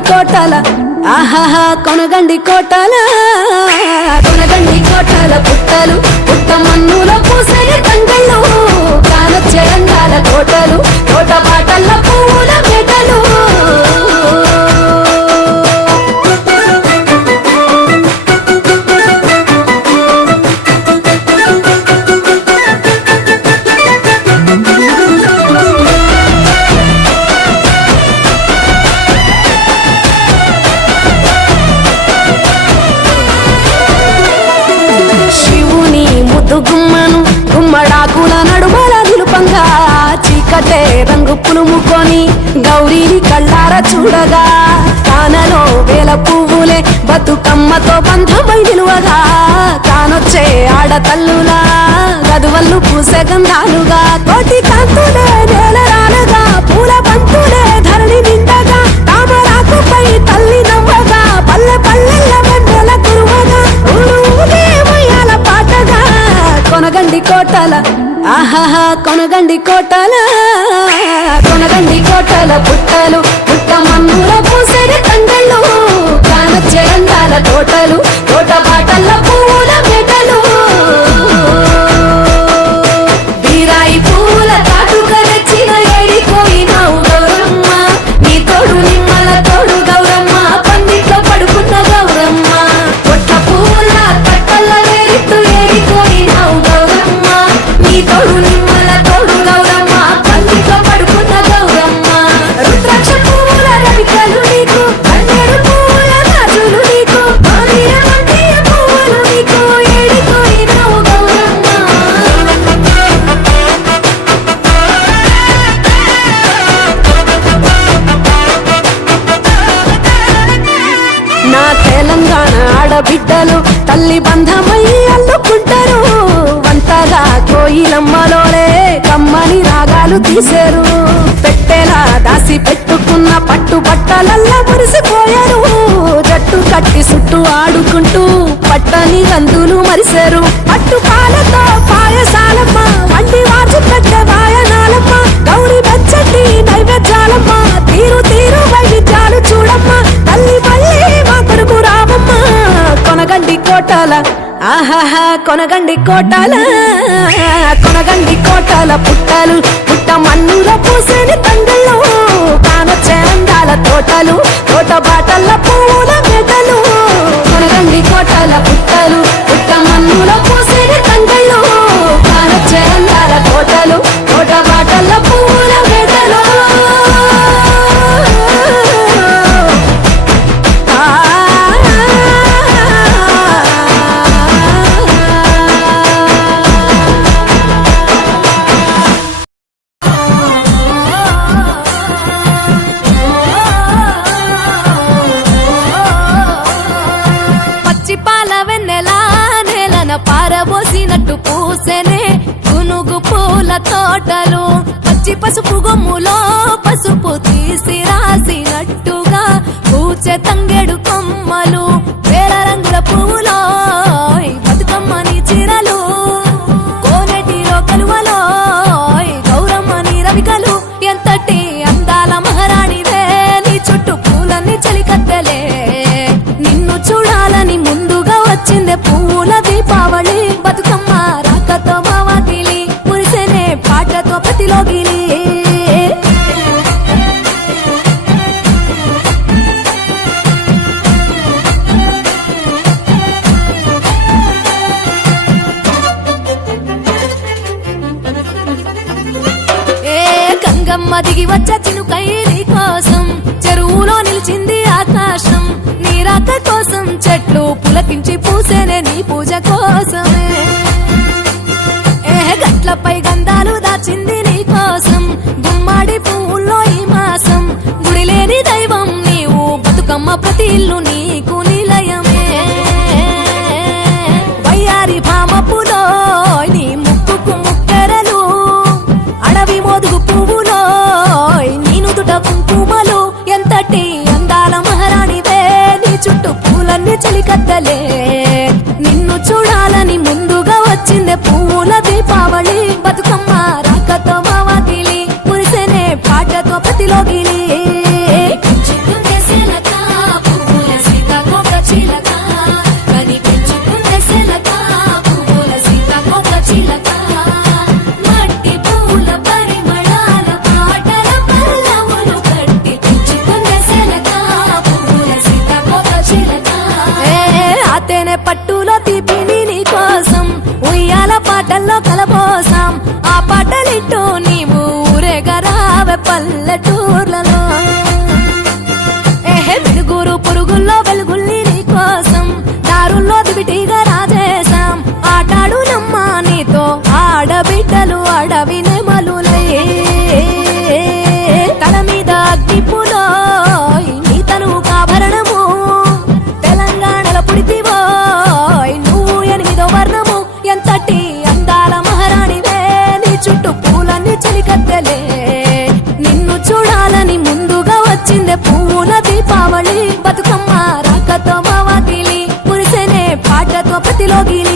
కొనగండి కోటాల ఆహాహా కొనగండి కోటాల. కొనగండి కోటాల పుట్టలు పుట్ట మన్నుల పూసని రంగు పులుముకొని గౌరీని కళ్ళార చూడగా కానలో వేల పువ్వులే బతుకమ్మతో బంధమై నిలువగా కానొచ్చే ఆడతల్లులా గదువల్లు పూసే గంధాలుగా కోటి కాంతులే నేల రాలగా పూల పంతులే ధరణి నిండగా తామరాకుపై తల్లి నవ్వగా పల్లె పల్లెల్ల వెన్నెల కురువగా ఊరు పాటగా కొనగండి కోటల ఆహాహా కొనగండి కోటల కొనగండి కోటల పుట్టలు పుట్ట మన్నుల పూసరి తండ్రులు కానొచ్చే అందాల తోటలు తోట బాటల్ల తెలంగాణ ఆడబిడ్డలు తల్లి బంధమై అల్లుకుంటారు. వంటగా కోయిలమ్మలోనే కమ్మని రాగాలు తీశారు పెట్టేలా దాసి పెట్టుకున్న పట్టు బట్టలల్లా మురిసిపోయారు. జట్టు కట్టి చుట్టూ ఆడుకుంటూ పట్టని గంతులు మరిశారు పట్టు పాలతో కోటాల ఆహాహా కొనగండి కోటాల కొనగండి కోటాల పుట్టాలు పుట్ట మన్నుల పూసేని తండ్రిలో కానొచ్చే బట్టలు పచ్చి పసుపు గొమ్ములో పసుపు తీసి రాసినట్టుగా పూచె తంగెడు కొమ్మలు వేల రంగుల పువ్వులో బతుకమ్మని చిరలు కోనెటిలో కలువలో గౌరమ్మని రవికలు. ఎంతటి అందాల మహారాణివే నీ చుట్టూ పూలన్నీ చలికత్తెలే. నిన్ను చూడాలని ముందుగా వచ్చిందే పువ్వుల ఏ గంగమ్మ దిగి వచ్చ చినుకై నీ కోసం చెరువులో నిలిచింది ఆకాశం నీ రాక కోసం చెట్లు పులకించి పూసేనే నీ పూజ కోసమే. ఏ గట్లపై గంధాలు దాచింది ఇల్లు నీకు నిలయమే. వయ్యారి భామపులో నీ ముక్కుకు ముక్కెరలు అడవి మోదుగు పువ్వులో నీను దుట కుంకుమలు ఎంతటి అందాల మహారాణివే నీ చుట్టూ పూలన్నీ చలికత్తలే. నిన్ను చూడాలని ముందుగా వచ్చిందే పువ్వుల అతేనే పట్టులో తీపిని నీ కోసం. ఉయ్యాల పాటల్లో కలబోసాం. ఆ పాటలిట్టు నీవు ఊరేగరావే పల్లెటూరు. చాలని ముందుగా వచ్చింది పువ్వుల దీపావళి. బతుకమ్మ రాకతో మవతిలి పురుషనే పాటతో ప్రతిలోగిలి